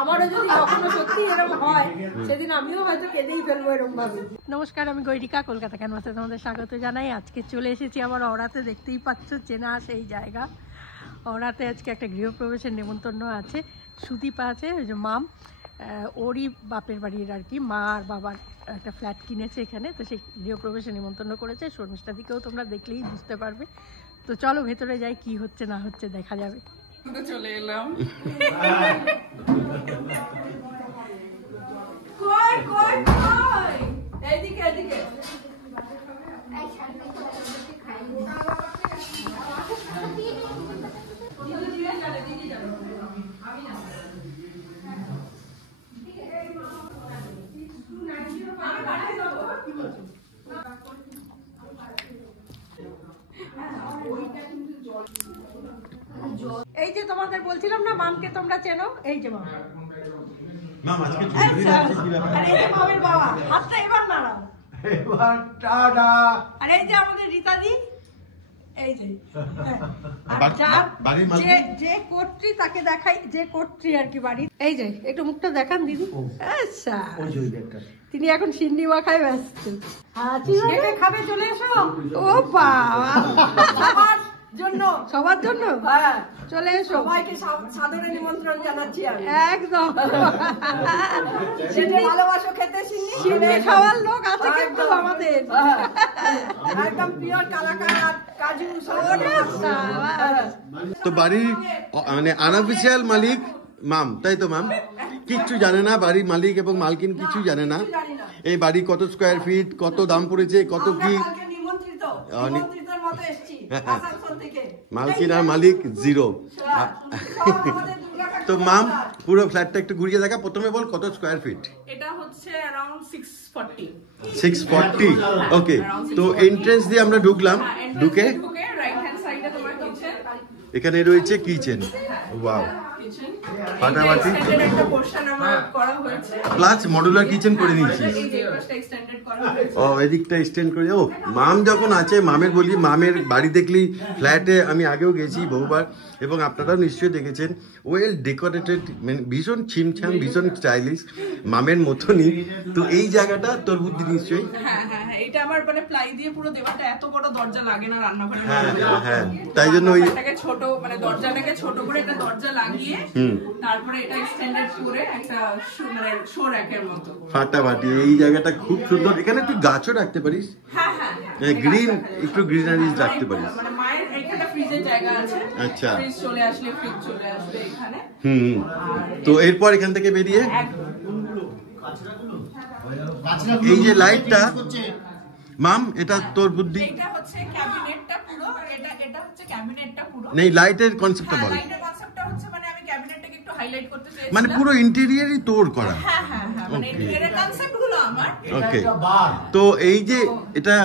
আমারও যদি কখনো সত্যি এরকম হয় সেদিন আমিও হয়তো কেঁদেই ফেলবো এরকম ভাবে। নমস্কার, আমি গৈরিকা, কলকাতা ক্যানভাসে তোমাদের স্বাগত জানাই। আজকে চলে এসেছি আবার অরাতে, দেখতেই পাচ্ছ চেনা সেই জায়গা। অরাতে আজকে একটা গৃহপ্রবেশের নেমন্তন্ন আছে, সুদীপ আছে, ওই যে মাম, ওরই বাপের বাড়ির আর কি, মা আর বাবার একটা ফ্ল্যাট কিনেছে এখানে, তো সেই গৃহপ্রবেশে নেমন্তন্ন করেছে। শর্মিষ্ঠা দিকেও তোমরা দেখলেই বুঝতে পারবে। তো চলো ভেতরে যাই, কি হচ্ছে না হচ্ছে দেখা যাবে। চলে এলাম। এইদিকে এইদিকে এই যে তোমাদের বলছিলাম না মামকে তোমরা চেনো, এই যে মাম। মাম আজকে আর এই যে মামের বাবা, হাতটা এবার নাড়াও। এবার টাটা। আর এই যে আমাদের রীতাদি, এই যে যে কোট্রি তাকে দেখাই, যে কোট্রি আর কি বাড়ি। এই যে একটু মুখটা দেখান দিদি। আচ্ছা, তিনি এখন সিন্নি মাখায় ব্যস্ত। খাবে, চলে এসো। ও বাবা, জন্য সবার জন্য চলে এসো, সবাইকে সাদরে নিমন্ত্রণ জানাচ্ছি আমি। একদম ভালোবাসো খেতে, সিন্নি খাওয়ার লোক আছে কিন্তু আমাদের, একদম পিওর কালাকার কাজু। তো বাড়ির মানে আনঅফিসিয়াল মালিক মাম, তাই তো মাম? কিচ্ছু জানে না, বাড়ির মালিক এবং মালকিন কিছু জানে না। এই বাড়ি কত স্কোয়ার ফিট, কত দাম পড়েছে, কত কি, মালকিন আর মালিক জিরো। তো মাম পুরো ফ্ল্যাটটা একটু ঘুরিয়ে দেখা। প্রথমে বল কত স্কোয়ার ফিট? এটা হচ্ছে अराउंड 640। 640, ওকে। তো এন্ট্রেন্স দিয়ে আমরা ঢুকলাম, ঢুকে রাইট হ্যান্ড সাইডে তোমার কিচেন, এখানে রয়েছে কিচেন। ওয়াও, ফাটাফাটি। একটা পোরশন আমরা করা হয়েছে, প্লাস মডুলার কিচেন করে নিয়েছি। এই যে পাশটা এক্সটেন্ডেড করা হয়েছে। ও, এদিকটা এক্সটেন্ড করে। ও, মাম যখন আছে, মামের বলি, মামের বাড়ি দেখলি ফ্ল্যাটে আমি আগেও গেছি বহুবার, এবং আপনারাও নিশ্চয়ই দেখেছেন। ওয়েল ডেকোরেটেড, মানে ভীষণ ছিমছাম, ভীষণ স্টাইলিশ, মামের মতনই। তো এই জায়গাটা তোর বুদ্ধি নিশ্চয়ই। হ্যাঁ হ্যাঁ হ্যাঁ, এটা আমার মানে প্লাই দিয়ে পুরো দেওয়াটা, এত বড় দরজা লাগে না রান্নাঘরে। হ্যাঁ হ্যাঁ, তাই জন্য ওই ছোট মানে দরজাটাকে ছোট করে একটা দরজা লাগিয়ে তারপরে এটা এক্সটেন্ডেড করে একটা মানে শো র‍্যাকের মতো। ফাটাফাটি, এই জায়গাটা খুব সুন্দর। এখানে তুই গাছও রাখতে পারিস। হ্যাঁ হ্যাঁ, গ্রিন, একটু গ্রিনারিজ রাখতে পারিস। মানে মায়ের এখানে ফ্রিজের জায়গা আছে। আচ্ছা, ফ্রিজ চলে আসলে ফ্রিজ চলে আসবে এখানে। তো এরপর এখান থেকে বেরিয়ে এই যে লাইটটা, মাম এটা তোর বুদ্ধি। এটা হচ্ছে ক্যাবিনেটটা পুরো, এটা হচ্ছে ক্যাবিনেটটা পুরো। নেই, লাইটের কনসেপ্টটা বল। লাইটের কনসেপ্টটা হচ্ছে মানে আমি ক্যাবিনেটটাকে একটু হাইলাইট করতে চাইছিলাম। মানে পুরো ইন্টেরিয়রই তোর করা। হ্যাঁ হ্যাঁ হ্যাঁ, মানে ইন্টেরিয়রের কনসেপ্টগুলো আমার। ওকে, তো এই যে এটা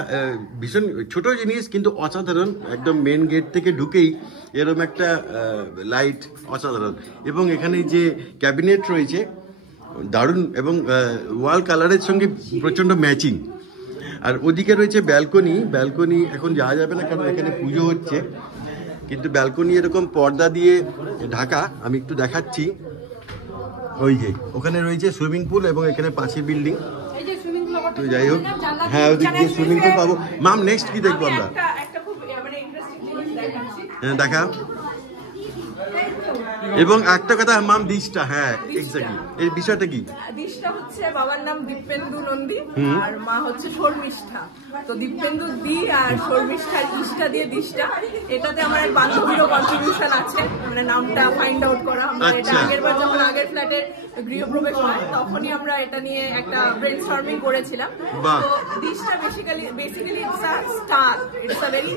ভীষণ ছোট জিনিস কিন্তু অসাধারণ। একদম মেন গেট থেকে ঢুকেই এরকম একটা লাইট, অসাধারণ। এবং এখানে যে ক্যাবিনেট রয়েছে দারুণ, এবং ওয়াল কালারের সঙ্গে প্রচণ্ড ম্যাচিং। আর ওদিকে রয়েছে ব্যালকনি। ব্যালকনি এখন যাওয়া যাবে না, কারণ এখানে পুজো হচ্ছে, কিন্তু ব্যালকনি এরকম পর্দা দিয়ে ঢাকা। আমি একটু দেখাচ্ছি। ওই যে ওখানে রয়েছে সুইমিং পুল, এবং এখানে পাশের বিল্ডিং। তো যাই হোক, হ্যাঁ ওদিক দিয়ে সুইমিং পুল পাবো। মাম নেক্সট কি দেখবো আমরা? একটা খুব মানে ইন্টারেস্টিং জিনিস দেখাচ্ছি। হ্যাঁ দেখা। এবং একটা কথা মাম, ডিশটা, হ্যাঁ এক্স্যাক্টলি, এই বিষয়টা কি? ডিশটা হচ্ছে বাবার নাম দীপেন্দু নন্দী আর মা হচ্ছে শর্মিষ্ঠা। তো দীপেন্দু দি আর শর্মিষ্ঠার ইষ্টা দিয়ে ডিশটা, এটাতে আমার এক বান্ধবীরও কন্ট্রিবিউশন আছে, মানে নামটা ফাইন্ড আউট করা। আমরা এটা আগেরবার যখন আগের ফ্ল্যাটের গৃহপ্রবেশ হয় তখনই আমরা এটা নিয়ে একটা ব্রেনস্টর্মিং করেছিলাম। তো ডিশটা basically it's a star, it's a very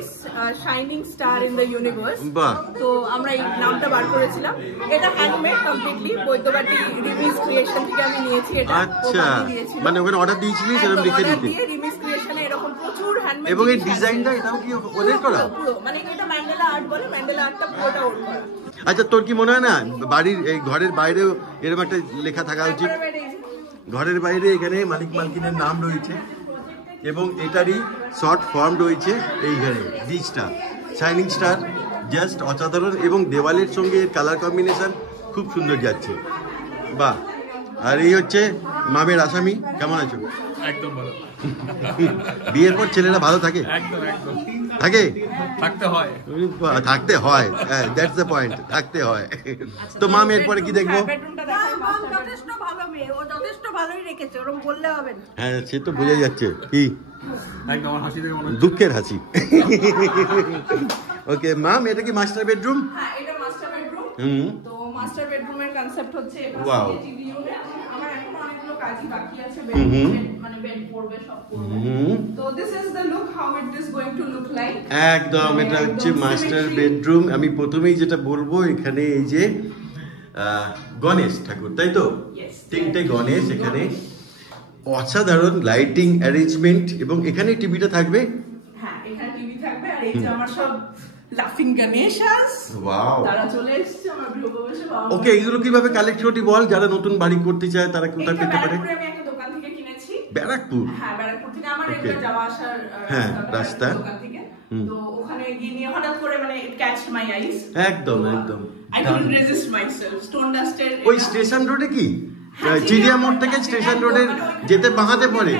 shining star in the universe. তো আমরা এই নামটা বার করেছিলাম। এটা হ্যান্ডমেড কমপ্লিটলি, বৈদ্যবাটি রিমিজ ক্রিয়েশন থেকে আমি নিয়েছি এটা। আচ্ছা, মানে ওখানে অর্ডার দিয়েছিলি সেরকম লিখে দিতে। রিমিজ ক্রিয়েশনে এরকম প্রচুর হ্যান্ডমেড, এবং এই ডিজাইনটা এটাও কি ওদের করা? মানে এটা ম্যান্ডেলা আর্ট বলে, ম্যান্ডেলা আর্টটা পুরোটা ওর করা। আচ্ছা, তোর কি মনে হয় না বাড়ির এই ঘরের বাইরেও এরকম একটা লেখা থাকা উচিত? ঘরের বাইরে এখানে মালিক মালকিনের নাম রয়েছে, এবং এটারই শর্ট ফর্ম রয়েছে এইখানে, ডিশটা শাইনিং স্টার, জাস্ট অসাধারণ। এবং দেওয়ালের সঙ্গে কালার কম্বিনেশন খুব সুন্দর যাচ্ছে। বাহ। আর এই হচ্ছে মামের আসামি। কেমন আছো? একদম ভালো। বিয়ের পর ছেলেরা ভালো থাকে? একদম একদম থাকে, থাকতে হয়। থাকতে হয়, দ্যাটস দ্য পয়েন্ট, থাকতে হয়। তো মাম এরপরে কি দেখবো? যথেষ্ট ভালো মেয়ে, ও যথেষ্ট ভালোই রেখেছে, ওরকম বললে হবে না। হ্যাঁ সে তো বোঝা যাচ্ছে। কি একদম আমার হাসি দেখে মনে হচ্ছে দুঃখের হাসি। ওকে মাম, এটা কি মাস্টার বেডরুম? হ্যাঁ, এটা মাস্টার বেডরুম। তো মাস্টার বেডরুমের কনসেপ্ট হচ্ছে Wow. TV unit. আমার এখন অনেকগুলো কাজই বাকি আছে, মানে বেড পড়বে, সব পড়বে। তো this is the look how it is going to look like. একদম, এটা হচ্ছে মাস্টার বেডরুম। আমি প্রথমেই যেটা বলবো, এখানে এই যে গণেশ ঠাকুর, তাই তো? তিনটে গণেশ এখানে, অসাধারণ লাইটিং অ্যারেঞ্জমেন্ট, এবং এখানে টিভিটা থাকবে। হ্যাঁ, এখানে টিভি থাকবে। আর এই যে আমার সব লাফিং গণেশাস, ওয়াও, তারা চলে এসেছে আমার গৃহপ্রবেশে। ওকে, এগুলো কিভাবে কালেক্ট করতে বল, যারা নতুন বাড়ি করতে চায় তারা কোথায় পেতে পারে? ব্যারাকপুরে আমি একটা দোকান থেকে কিনেছি। ব্যারাকপুর? হ্যাঁ, ব্যারাকপুর থেকে আমার Okay. রেগুলার যাওয়া আসার হ্যাঁ, রাস্তা। দোকান থেকে। তো ওখানে গিয়ে নিয়ে হঠাৎ করে মানে ইট ক্যাচ মাই আইস। একদম একদম। I couldn't resist myself. Stone ডাস্টের ওই স্টেশন রোডে কি, চিড়িয়া মোড় থেকে স্টেশন রোডে যেতে বাঁহাতে পড়ে?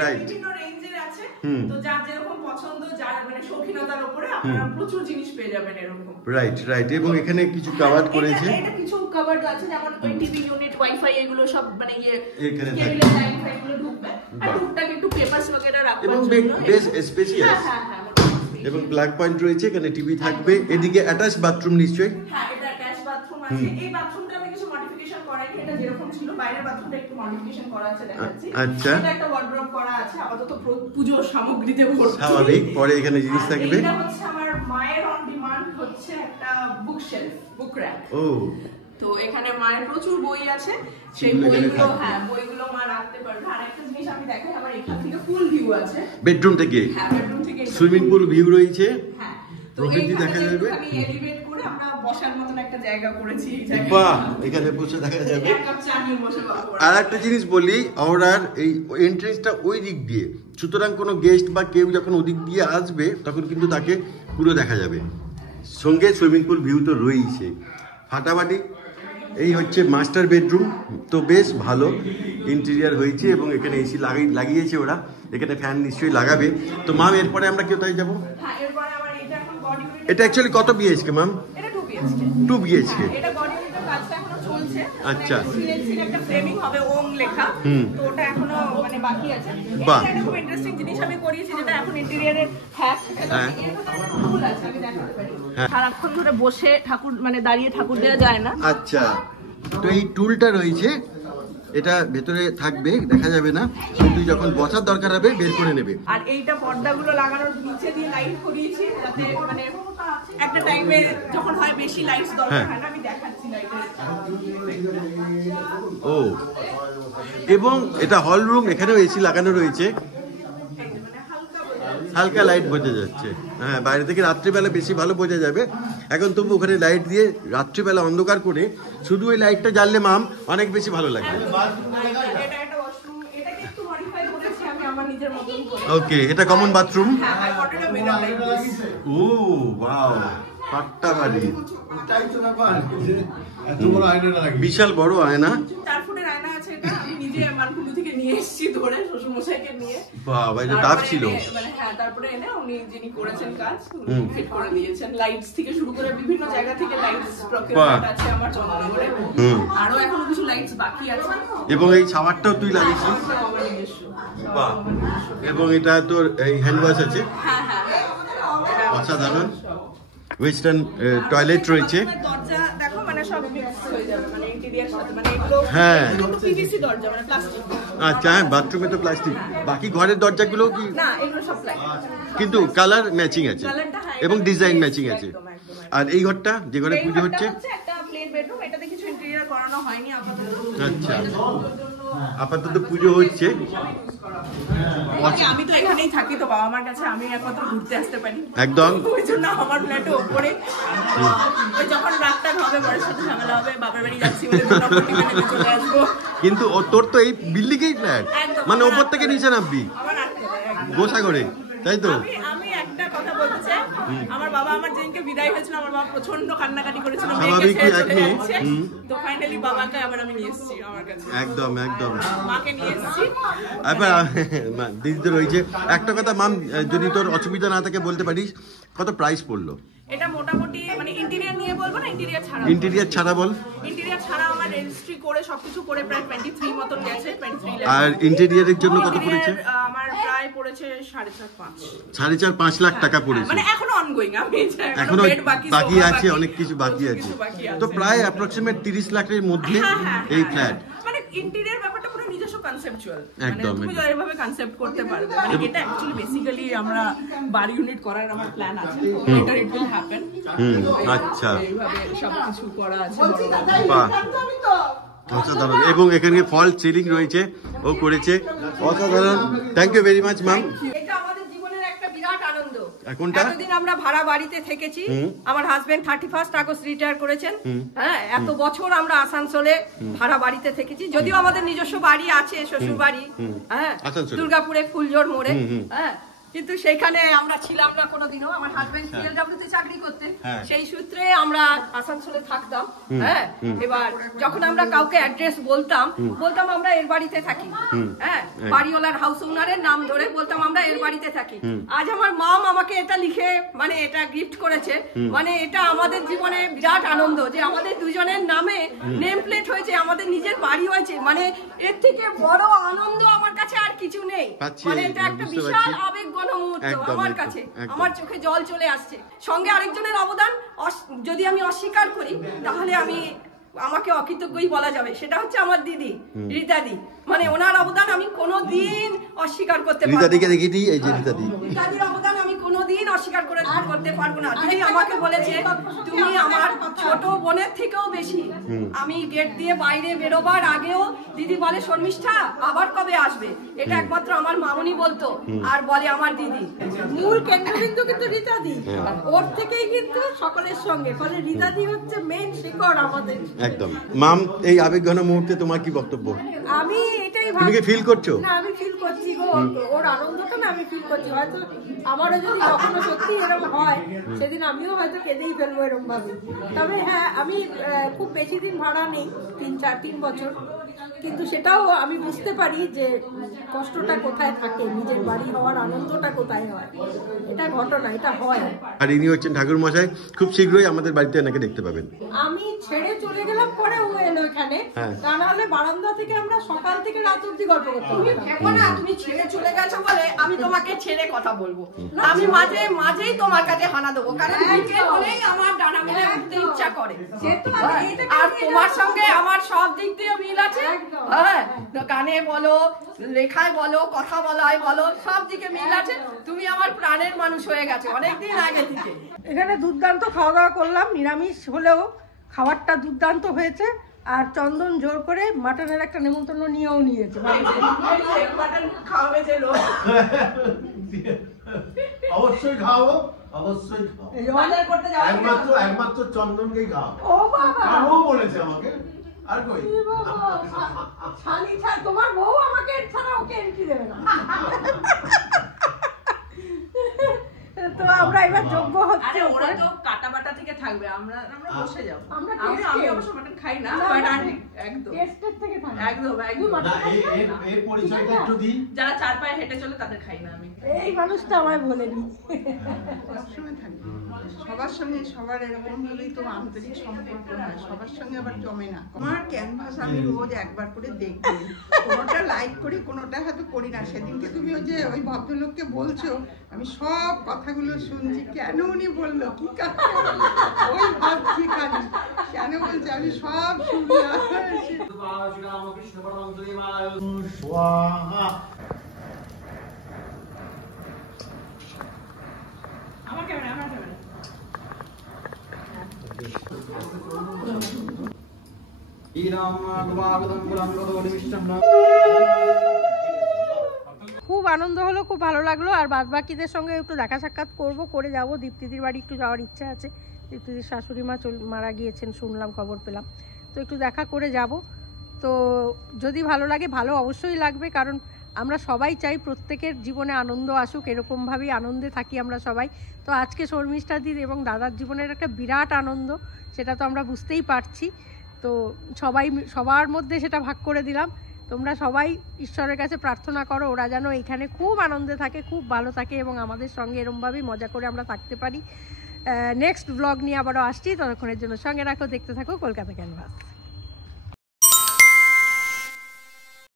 রাইট। বিভিন্ন রেঞ্জের আছে। তো যার যেরকম পছন্দ, যার মানে শৌখিনতার উপরে আপনারা প্রচুর জিনিস পেয়ে যাবেন এরকম। Right right. এবং এখানে কিছু কভার করেছে। এটা কিছু কভার আছে, যেমন ওই টিভি ইউনিট, ওয়াইফাই, এগুলো সব মানে এখানে থাকে। কেবলের লাইন ফাইনগুলো ঢুকবে। আর টুকটাক একটু পেপারস वगैरह রাখবার এবং জন্য। বেশ স্পেশিয়াস। হ্যাঁ হ্যাঁ, মোটামুটি। এবং প্লাগ পয়েন্ট রয়েছে, এখানে টিভি থাকবে। এদিকে অ্যাটাচ বাথরুম নিশ্চয়ই? হ্যাঁ, এটা অ্যাটাচ বাথরুম আছে। এই বাথরুমটা আমি কিছু মডিফিকেশন করাইনি, এটা যেরকম ছিল। বাইরের বাথরুমটা একটু মডিফিকেশন করা আছে, দেখাচ্ছি। আচ্ছা। এটা একটা ওয়ার্ডরোব করা আছে, আপাতত পুজোর সামগ্রীতে ভর্তি। স্বাভাবিক, পরে এখানে জিনিস আর থাকবে। এটা হচ্ছে আমার মায়ের অন ডিমান্ড, হচ্ছে একটা বুক শেলফ, বুক র‍্যাক। ও, তো এখানে মায়ের প্রচুর বই আছে, সেই সেগুলো এখানে বইগুলো, থাকবে। হ্যাঁ বইগুলো মা রাখতে পারবে। আর একটা জিনিস আমি দেখাই, আমার এখান থেকে ফুল ভিউ আছে। বেডরুম থেকে হ্যাঁ, বেডরুম থেকে সুইমিং পুল ভিউ রয়েছে। হ্যাঁ, তো প্রকৃতি দেখা যাবে। আমি এলিভেট করে আমরা বসার মতন একটা জায়গা করেছি এই জায়গায়। বাহ, এখানে বসে দেখা যাবে। এক কাপ চা নিয়ে বসে গল্প করা। আর একটা জিনিস বলি, ওরার এই এন্ট্রেন্সটা ওই দিক দিয়ে, সুতরাং কোনো গেস্ট বা কেউ যখন ওদিক দিয়ে আসবে তখন কিন্তু তাকে পুরো দেখা যাবে। সঙ্গে সুইমিং পুল ভিউ তো রয়েছে, ফাটাফাটি। এই হচ্ছে মাস্টার বেডরুম। তো বেশ ভালো ইন্টেরিয়ার হয়েছে, এবং এখানে এসি লাগিয়েছে ওরা। এখানে ফ্যান নিশ্চয়ই লাগাবে। তো মাম, এরপরে আমরা কোথায় যাবো? হ্যাঁ, এরপরে আমার এটা এখন বডি ইউনিট। এটা অ্যাকচুয়ালি কত বিএইচকে মাম? এটা 2 BHK। 2 বিএইচকে। এটা বডি ইউনিটের কাজটা এখনো চলছে। আচ্ছা। সিএনসির একটা ফ্রেমিং হবে, ওম লেখা। তো ওটা এখনো মানে বাকি আছে। বাহ। এটা একটা খুব ইন্টারেস্টিং জিনিস আমি করিয়েছি, যেটা এখন ইন্টেরিয়রের হ্যাক। হ্যাঁ। ফুল আছে, আমি দেখাতে পারি। হ্যাঁ। সারাক্ষণ ধরে বসে ঠাকুর মানে দাঁড়িয়ে ঠাকুর দেওয়া যায় না। আচ্ছা, তো এই টুলটা রয়েছে, এটা ভেতরে থাকবে, দেখা যাবে না, কিন্তু যখন বসার দরকার হবে বের করে নেবে। আর এইটা পর্দাগুলো লাগানোর নিচে দিয়ে লাইট করিয়েছি, যাতে মানে একটা টাইমে যখন হয় বেশি লাইটস দরকার হয় না। আমি দেখাচ্ছি লাইটের। ও, এবং এটা হল রুম, এখানেও এসি লাগানো রয়েছে, হালকা লাইট বোঝা যাচ্ছে। হ্যাঁ, বাইরে থেকে রাত্রিবেলা বেশি ভালো বোঝা যাবে। এখন তবু ওখানে লাইট দিয়ে রাত্রিবেলা অন্ধকার করে শুধু ওই লাইটটা জ্বাললে মাম অনেক বেশি ভালো লাগবে। এটা একটা ওয়াশরুম, এটাকে একটু মডিফাই করেছি আমি আমার নিজের মতন করে। ওকে, এটা কমন বাথরুম। হ্যাঁ, I wanted a mirror like this. ও ওয়াও, ফাটাফাটি, বিশাল বড় আয়না। 4 ফুটের আয়না আছে এটা। আমি নিজে মানকুণ্ডু থেকে নিয়ে এসেছি ধরে, শ্বশুর মশাইকে নিয়ে। বাবা, এটা টাফ ছিল। মানে হ্যাঁ, তারপরে এনে উনি যিনি করেছেন কাজ, উনি ফিট করে দিয়েছেন। লাইটস থেকে শুরু করে বিভিন্ন জায়গা থেকে লাইটস প্রকিউরমেন্ট আছে আমার চন্দ্রনগরে। আরো এখনো কিছু লাইটস বাকি আছে। এবং এই শাওয়ারটাও তুই লাগিয়েছিস? আমার নিজস্ব। বাহ। এবং এটা তোর এই হ্যান্ড ওয়াশ আছে, হ্যাঁ হ্যাঁ, অসাধারণ। ওয়েস্টার্ন টয়লেট রয়েছে। দরজা দেখো, মানে সব মিক্স হয়ে যাবে, মানে ইন্টেরিয়র সাথে, মানে এগুলো হ্যাঁ। পিভিসি দরজা, মানে প্লাস্টিক। আচ্ছা, হ্যাঁ, বাথরুমে তো প্লাস্টিক। বাকি ঘরের দরজাগুলো কি? না, এগুলো সব প্লাস্টিক। কিন্তু কালার ম্যাচিং আছে কালারটা, হ্যাঁ, এবং এটা ডিজাইন একদম, ম্যাচিং আছে। একদম, একদম। আর এই ঘরটা, যে ঘরে এই পুজো ঘরটা হচ্ছে, হচ্ছে একটা প্লেন বেডরুম। এটাতে কিছু ইন্টেরিয়র করানো হয়নি আপাতত। আচ্ছা, এটা পুজোর জন্য আপাতত পুজো হচ্ছে। আমি তো এখানেই থাকি, তো বাবা মার কাছে আমি একমাত্র ঘুরতে আসতে পারি একদম। ওই জন্য আমার ফ্ল্যাটে ওপরে। ওই যখন রাতটা হবে, বরের সাথে ঝামেলা হবে, বাবার বাড়ি যাচ্ছি বলে দুর্গাপূর্ণিমাতে চলে আসবো। কিন্তু তোর তো এই বিল্ডিংয়েই ফ্ল্যাট, একদম, মানে আমার ওপর থেকে নিচে নামবি আমার আটকে দেয় একদম। গোসা করে, তাই তো? আমি একটা কথা বলতে চাই, আমার বাবা আমার যেদিনকে বিদায় হয়েছিল আমার বাবা প্রচন্ড কান্নাকাটি করেছিল, স্বাভাবিক, মেয়েকে ছেড়ে চলে একদম। যাচ্ছে। তো ফাইনালি বাবাকে আবার আমি নিয়ে এসেছি আমার কাছে, একদম একদম। মাকে নিয়ে এসেছি। এবার দিদি তো রয়েছে, একটা কথা মাম, যদি তোর অসুবিধা না থাকে বলতে পারিস কত প্রাইস পড়লো? এটা মোটামুটি মানে ইন্টেরিয়ার নিয়ে বলবো না ইন্টেরিয়ার ছাড়া? ইন্টেরিয়ার ছাড়া বল। ইন্টেরিয়ার ছাড়া আমার রেজিস্ট্রি করে সবকিছু করে প্রায় 23 মতন গেছে, 23 লাখ। আর ইন্টেরিয়ারের জন্য কত পড়েছে? আমার প্রায় পড়েছে 4.5-5 4.5-5 লাখ টাকা পড়েছে। মানে এখনো অনগোইং, আমি এখনো বেড বাকি সোফা আছে, অনেক কিছু বাকি আছে। তো প্রায় অ্যাপ্রক্সিমেট 30 লাখের মধ্যে এই ফ্ল্যাট। মানে ইন্টেরিয়ার ব্যাপারটা পুরো নিজস্ব কনসেপচুয়াল, মানে একদম, তুমি একদম। যেভাবে কনসেপ্ট করতে পারবে। মানে এটা অ্যাকচুয়ালি বেসিক্যালি আমরা বাড়ি ইউনিট করার আমার প্ল্যান আছে, এটা ইট উইল হ্যাপেন। আচ্ছা, এইভাবে সবকিছু করা আছে। বাহ, অসাধারণ। এবং এখানে ফল সিলিং রয়েছে, ও করেছে, অসাধারণ। Thank you very much ma'am. এটা আমাদের জীবনের একটা বিরাট আনন্দ। কোনটা? এতদিন আমরা ভাড়া বাড়িতে থেকেছি, আমার হাজবেন্ড 31 আগস্ট রিটায়ার করেছেন। হ্যাঁ, এত বছর আমরা আসানসোলে ভাড়া বাড়িতে থেকেছি, যদিও আমাদের নিজস্ব বাড়ি আছে, শ্বশুর বাড়ি, হ্যাঁ, আসানসোলে। দুর্গাপুরে ফুলজোড় মোড়ে, হ্যাঁ, কিন্তু সেখানে আমরা ছিলাম না কোনোদিনও। আমার হাজবেন্ড সিএলডব্লিউ তে চাকরি করতেন, হ্যাঁ। সেই সূত্রে আমরা আসানসোলে থাকতাম। হ্যাঁ, এবার যখন আমরা কাউকে অ্যাড্রেস বলতাম আমরা এর বাড়িতে থাকি, হ্যাঁ, বাড়িওয়ালার হাউস ওনারের নাম ধরে বলতাম আমরা এর বাড়িতে থাকি। আজ আমার মম আমাকে এটা লিখে মানে এটা গিফট করেছে, মানে এটা আমাদের জীবনে বিরাট আনন্দ যে আমাদের দুজনের নামে নেম প্লেট হয়েছে, আমাদের নিজের বাড়ি হয়েছে। মানে এর থেকে বড় আনন্দ আমার কাছে আর কিছু নেই। পাচ্ছি, মানে এটা একটা বুঝতে বিশাল পারছি। আবেগ মুহূর্ত একদম, আমার একদম, কাছে, একদম। আমার চোখে জল চলে আসছে। সঙ্গে আরেকজনের অবদান যদি আমি অস্বীকার করি তাহলে আমাকে অকৃতজ্ঞই বলা যাবে, সেটা হচ্ছে আমার দিদি রীতাদি। মানে ওনার অবদান আমি কোনোদিন অস্বীকার করতে পারবো না। রীতাদিকে দেখিয়ে দিই, এই যে রীতাদি। রীতাদির অবদান আমি কোনোদিন অস্বীকার করতে পারবো না। তিনি আমাকে বলেছে তুমি আমার ছোট বোনের থেকেও বেশি। আমি গেট দিয়ে বাইরে বেরোবার আগেও দিদি বলে শর্মিষ্ঠা আবার কবে আসবে, এটা একমাত্র আমার মামুনি বলতো, আর বলে আমার দিদি। মূল কেন্দ্রবিন্দু কিন্তু রীতাদি, ওর থেকেই কিন্তু সকলের সঙ্গে, ফলে রীতাদি হচ্ছে মেইন শিকড় আমাদের। একদম। মাম, এই আবেগঘন মুহূর্তে তোমার কি বক্তব্য? আমি এটাই তুমি কি ফিল করছো? না, আমি ফিল করছি গো, ওর আনন্দটা না আমি ফিল করছি। হয়তো আমারও যদি কখনো সত্যি এরকম হয় সেদিন আমিও হয়তো কেঁদেই ফেলবো এরকম ভাবে। তবে হ্যাঁ, আমি খুব বেশি দিন ভাড়া নেই, 3 বছর, কিন্তু সেটাও আমি বুঝতে পারি যে কষ্টটা কোথায় থাকে, নিজের বাড়ি হওয়ার আনন্দটা কোথায় হয়। এটা ঘটনা, এটা হয়। আর ইনি হচ্ছেন ঠাকুর মশাই, খুব শীঘ্রই আমাদের বাড়িতে এনাকে দেখতে পাবেন। আমি ছেড়ে চলে গেলাম পরে ও এলো এখানে, হ্যাঁ। তা নাহলে বারান্দা থেকে আমরা সকাল থেকে রাত অব্দি গল্প করতাম। তুমি ভেবো না তুমি ছেড়ে চলে গেছো বলে আমি তোমাকে ছেড়ে কথা বলবো। আমি মাঝেই তোমার কাছে হানা দেবো, কারণ বিকেল হলেই আমার ডানা মেলে উঠতে ইচ্ছা করে। আর তোমার সঙ্গে আমার সব দিক দিয়ে মিল আছে, হ্যাঁ, গানে বলো, লেখায় বলো, কথা বলায় বলো, সব দিকে মিল আছে। তুমি আমার প্রাণের মানুষ হয়ে গেছে অনেকদিন আগে থেকে। এখানে দুর্দান্ত খাওয়া দাওয়া করলাম, নিরামিষ হলেও খাবারটা দুর্দান্ত হয়েছে। আর চন্দন জোর করে মাটনের একটা নেমন্তন্ন নিয়েও নিয়েছে। অবশ্যই খাও, অবশ্যই খাও। একমাত্র চন্দনকেই খাও। ও বাবা, বলেছে আমাকে। আর কই? তোমার বউ আমাকে ছাড়া ওকে এন্ট্রি দেবে না। তো আমরা এবার যোগ্য হচ্ছে। ওরা তো কাটা বাটা থেকে থাকবে, আমরা বসে যাবো। আমি অবশ্য মাটন খাই না, একদম টেস্টের থেকে থাকবে। একদম এর পরিচয়টা একটু দিই। যারা 4 পায়ে হেঁটে চলে তাদের খাই না আমি। এই মানুষটা আমায় বলেনি। সবসময় থাকবে সবার সঙ্গে, সবার এরকম ভাবেই তো আন্তরিক সম্পর্ক হয়, সবার সঙ্গে আবার জমে না। আমার ক্যানভাস আমি রোজ একবার করে দেখি, কোনোটা লাইক করি, কোনোটা হয়তো করি না। সেদিনকে তুমি ওই ভদ্রলোককে বলছো, আমি সব কথাগুলো শুনছি, কেন উনি বললো, কি কারণে ওই ভাবছি খালি কেন বলছে, আমি সব শুনি। আমার ক্যামেরা, আমার ক্যামেরা। খুব আনন্দ হলো, খুব ভালো লাগলো। আর বাদবাকিদের সঙ্গে একটু দেখা সাক্ষাৎ করে যাব। দীপ্তিদির বাড়ি একটু যাওয়ার ইচ্ছা আছে। দীপ্তিদির শাশুড়ি মা মারা গিয়েছেন শুনলাম, খবর পেলাম, তো একটু দেখা করে যাব। তো যদি ভালো লাগে, ভালো অবশ্যই লাগবে, কারণ আমরা সবাই চাই প্রত্যেকের জীবনে আনন্দ আসুক, এরকমভাবেই আনন্দে থাকি আমরা সবাই। তো আজকে শর্মিষ্ঠাদির এবং দাদার জীবনের একটা বিরাট আনন্দ, সেটা তো আমরা বুঝতেই পারছি। তো সবার মধ্যে সেটা ভাগ করে দিলাম। তোমরা সবাই ঈশ্বরের কাছে প্রার্থনা করো ওরা যেন এখানে খুব আনন্দে থাকে, খুব ভালো থাকে এবং আমাদের সঙ্গে এরমভাবেই মজা করে আমরা থাকতে পারি। নেক্সট ব্লগ নিয়ে আবারও আসছি, ততক্ষণের জন্য সঙ্গে রাখো, দেখতে থাকো কলকাতা ক্যানভাস।